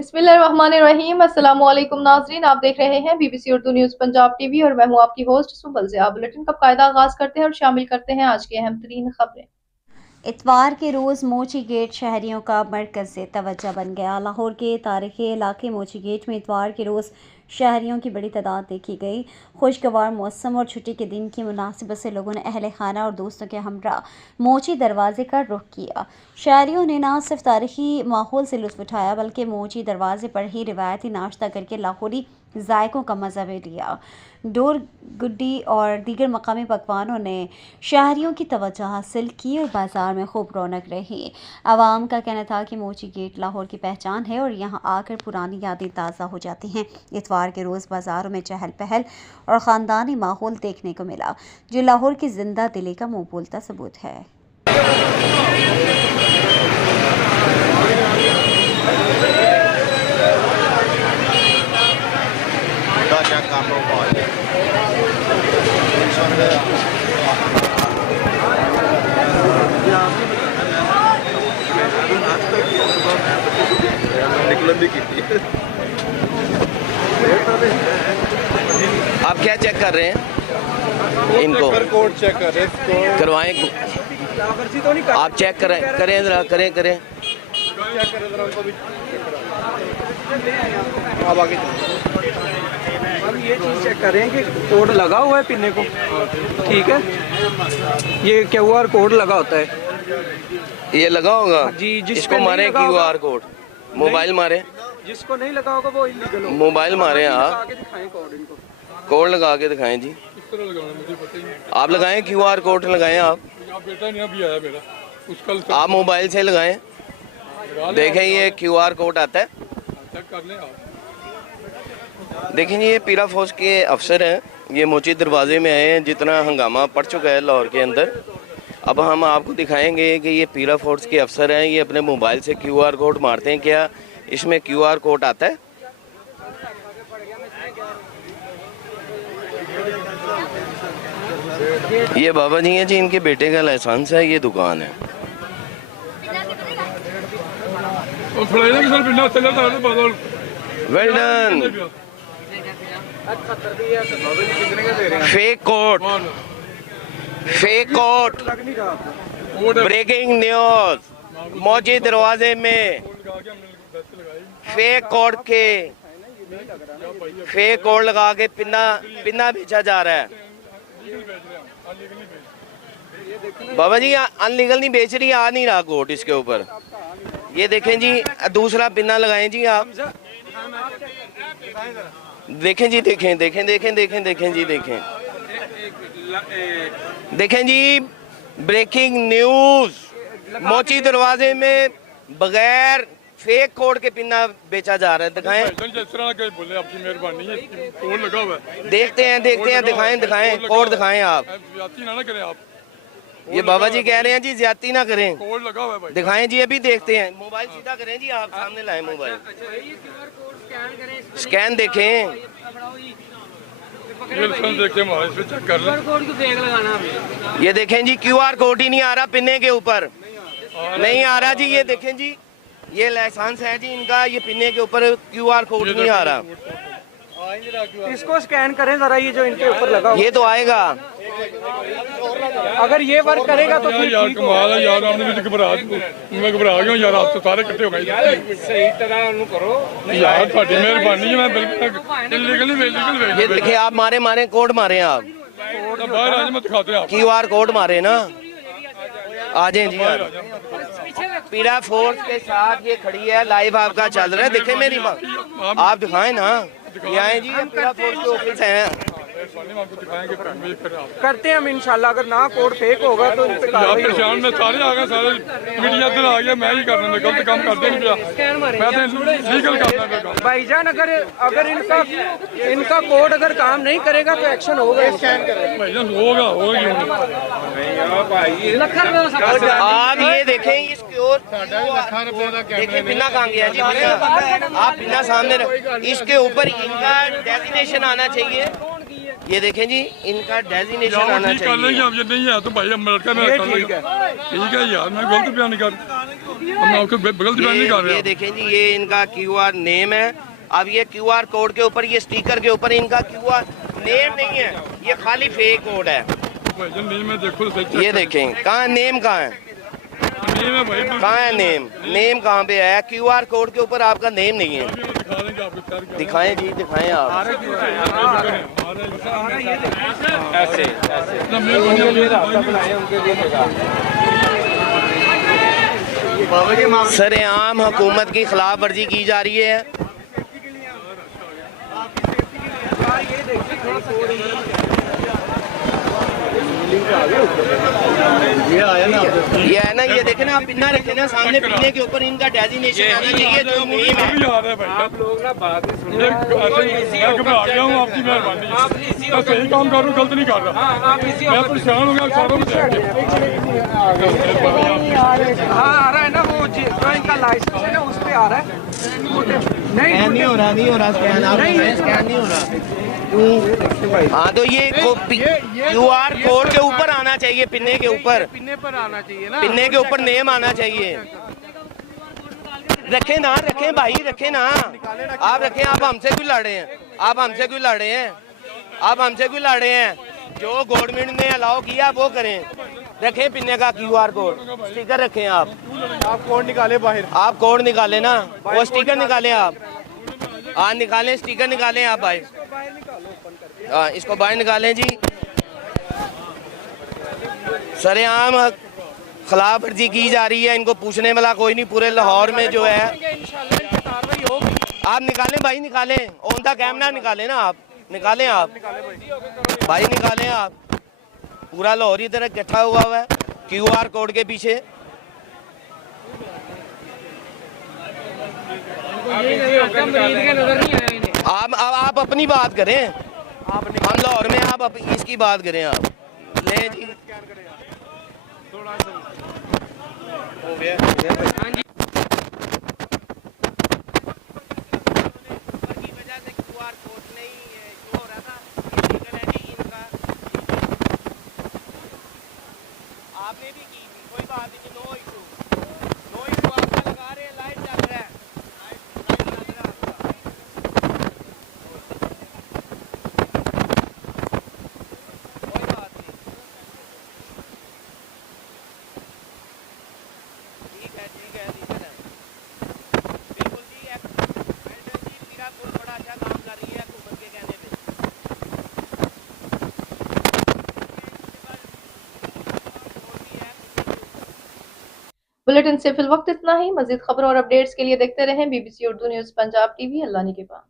बिस्मिल्लाहिर्रहमानिर्रहीम। अस्सलाम वालेकुम नाजरीन, आप देख रहे हैं BBC Urdu news Punjab TV और मैं हूं आपकी होस्ट सुबल ज़िया। बुलेटिन का कायदा आगाज करते हैं और शामिल करते हैं आज की अहम तरीन खबरें। इतवार के रोज़ मोची गेट शहरियों का मरकज़ से तवज्जो बन गया। लाहौर के तारीखी इलाके मोची गेट में इतवार के रोज़ शहरियों की बड़ी तादाद देखी गई। खुशगवार मौसम और छुट्टी के दिन की मुनासिबत से लोगों ने अहल खाना और दोस्तों के हमरा मोची दरवाजे का रुख किया। शहरियों ने न सिर्फ तारीखी माहौल से लुत्फ़ उठाया बल्कि मोची दरवाजे पर ही रिवायती नाश्ता करके लाहौरी जायकों का मज़ा भी लिया। डोर गुड्डी और दीगर मकामी पकवानों ने शहरियों की तवज्जो हासिल की और बाज़ार में खूब रौनक रही। आवाम का कहना था कि मोची गेट लाहौर की पहचान है और यहाँ आकर पुरानी यादें ताज़ा हो जाती हैं। इतवार के रोज़ बाज़ारों में चहल पहल और ख़ानदानी माहौल देखने को मिला, जो लाहौर की जिंदा दिली का मुँह बोलता सबूत है। आप क्या चेक कर रहे हैं? इनको कोड चेक कर रहे हैं, करवाएं। आप चेक करें करें जरा करें करें चेक करें जरा उनको भी आप आगे अब ये चीज़ चेक कर रहे हैं कि कोड लगा हुआ है पीने को, ठीक है। ये QR कोड लगा होता है, ये लगा होगा जी। इसको मारे QR कोड, मोबाइल मारे। जिसको नहीं लगा होगा वो इलीगल होगा। मोबाइल मारे आप, आगे दिखाएं कोड इनको। कोड लगा के दिखाएं जी। आप लगाएं QR कोड लगाएं आप। बेटा नहीं अभी आया मेरा उसका आप मोबाइल से लगाएं, देखें ये QR कोड आता है। चेक कर लें आप। देखें ये पीरा फौज के अफसर हैं, ये मोची दरवाजे में आए हैं। जितना हंगामा पड़ चुका है लाहौर के अंदर, अब हम आपको दिखाएंगे कि ये पीरा फोर्स के अफसर हैं। ये अपने मोबाइल से QR कोड मारते हैं। क्या इसमें QR कोड आता है? ये बाबा जी हैं जी, इनके बेटे का लाइसेंस है, ये दुकान है। Well done. Fake code, fake code. Breaking news, मोची दरवाजे में फेक कोड के फेक कोड लगा के पिन्ना बेचा जा रहा है। बाबा जी अनलीगल नहीं बेच रही, आ नहीं रहा कोड इसके ऊपर। ये देखें जी, दूसरा पिन्ना लगाएं जी आप। देखें जी, देखें देखें देखें देखें देखें जी, देखें देखें जी। ब्रेकिंग न्यूज, मोची दरवाजे में बगैर फेक कोड के पिन्ना बेचा जा रहा है। दिखाएं। बोले आपकी मेहरबानी है, कोड लगा हुआ है। देखते हैं दिखाएं दिखाएं कोड दिखाएं आप। ना करें आप। ये बाबा जी कह रहे हैं जी ज्यादती ना करें। कोड लगा हुआ है भाई। दिखाएं जी, अभी देखते हैं। मोबाइल सीधा करें जी, आप सामने लाएं मोबाइल। स्कैन देखें। चेक कर लें। ये देखें जी, QR कोड ही नहीं आ रहा पिन्ने के ऊपर, नहीं आ रहा जी। ये देखें जी, ये लाइसेंस है जी इनका, ये पिन्ने के ऊपर QR कोड नहीं आ रहा। इसको स्कैन करें जरा, ये जो इनके ऊपर लगा हुआ। ये तो आएगा। अगर ये वर्क करेगा तो फिर यार ठीक कमाल है यार, आपने मुझे मैं घबरा गया यार। आप तो सारे इकट्ठे हो गए। सही तरह उन्हें करो यार ਤੁਹਾਡੀ मेहरबानी है, मैं बिल्कुल इलीगल ये देखिए, आप मारे कोड मारे आप। बाहर आज मैं दिखाते हैं आप। QR कोड मारे ना, आ जाए जी। पीरा फोर्स के साथ ये खड़ी है, लाइव आपका चल रहा है। देखें मेरी बात, आप दिखाएं ना। ये आए जी, ये पीरा फोर्स के ऑफिस हैं। करते हैं हम इंशाल्लाह। अगर ना कोड फेक होगा तो इन पे कार्रवाई होगी। परेशान में सारे आ गए, सारे मीडिया इधर आ गया। मैं ही करना, मैं गलत काम करते नहीं पिया, मैं तो लीगल करना है काम। भाईजान अगर इनका कोड अगर काम नहीं करेगा तो एक्शन होगा। भाईजान होगा आप ये देखें, इसकी ओर देखिए पिन्ना कहाँ गया जी। आप पिन्ना सामने रख, इसके ऊपर इनका डेजिग्नेशन आना चाहिए। ये देखें जी, इनका डेजिग्नेशन आना चाहिए। कर लेंगे, अब ये नहीं है तो भाई हम लड़का मेरा कर लेंगे। ठीक है यार, मैं गलत बयान नहीं कर। मैं आपको गलत बयान नहीं कर ये रहा। देखें जी, ये इनका QR नेम है। अब ये QR कोड के ऊपर, ये स्टिकर के ऊपर इनका QR नेम नहीं है, ये खाली फेक कोड है। भाईजान नहीं, मैं देखो तो सही। ये देखें, कहाँ नेम कहाँ है, नहीं है भाई, कहाँ है नेम, नेम कहाँ पे है? QR कोड के ऊपर आपका नेम नहीं है। दिखा देंगे आपको तैयार किया। दिखाएं जी, दिखाएं आप। ऐसे सरेआम हुकूमत की खिलाफ वर्जी की जा रही है। ये है ना, ये देखे ना, आप पिन्ना रखे ना सामने, पिन्ने के ऊपर इनका डेजिग्नेशन आना चाहिए जो नेम है। अभी आ रहा है भाई, आप लोग ना बात ही सुनिए। मैं घबरा गया हूँ, आपकी मेहरबानी। मैं सही काम कर रहा हूँ, गलत नहीं कर रहा। मैं परेशान हो गया सारों को देख के। हाँ आ रहा है ना, वो जो इनका लाइसेंस है ना उस पे आ रहा है। नहीं हो रहा, नहीं हो रहा स्कैन, आप स्कैन नहीं हो रहा। हाँ तो ये QR कोड के ऊपर आना चाहिए, पिन्ने के ऊपर, पिन्ने पर आना चाहिए ना, पिन्ने के ऊपर नेम आना चाहिए। रखे ना, रखें भाई, रखें ना, आप रखें। आप हमसे क्यों लड़ रहे हैं? आप हमसे क्यों लड़ रहे हैं? आप हमसे क्यों लड़ रहे हैं? जो गवर्नमेंट ने अलाउ किया वो करें। रखें पिन्ने का QR कोड, स्टिकर रखें। आप कोड निकाले बाहर, आप कोड निकाले ना, वो स्टिकर निकालें आप। हाँ निकालें, स्टिकर निकालें आप भाई। हाँ इसको बाहर निकालें जी। सरेआम खिलाफ वर्जी की जा रही है, इनको पूछने वाला कोई नहीं पूरे लाहौर में जो है। आप निकालें भाई, निकालें, ऑन द कैमरा निकालें ना, आप निकालें, आप भाई निकालें। आप पूरा लाहौर इधर इकट्ठा हुआ है QR कोड के पीछे। आप अपनी बात करें, हम लाहौर में, आप इसकी बात करें। आप ले जी, हो गया। की वजह से QR कोड नहीं जो हो रहा था, आपने भी की थी, कोई बात नहीं, नो इशू, नो इशू। आपका लगा रहे हैं, लाइट चल रहा है, ठीक है लीडर है, बिल्कुल जी। मैडम जी मीरापुर बड़ा अच्छा काम कर रही है हुकूमत के कहने पे। बुलेटिन से फिल वक्त इतना ही। मजीद खबरों और अपडेट्स के लिए देखते रहें BBC Urdu news Punjab TV। अल्लाह निगहबान।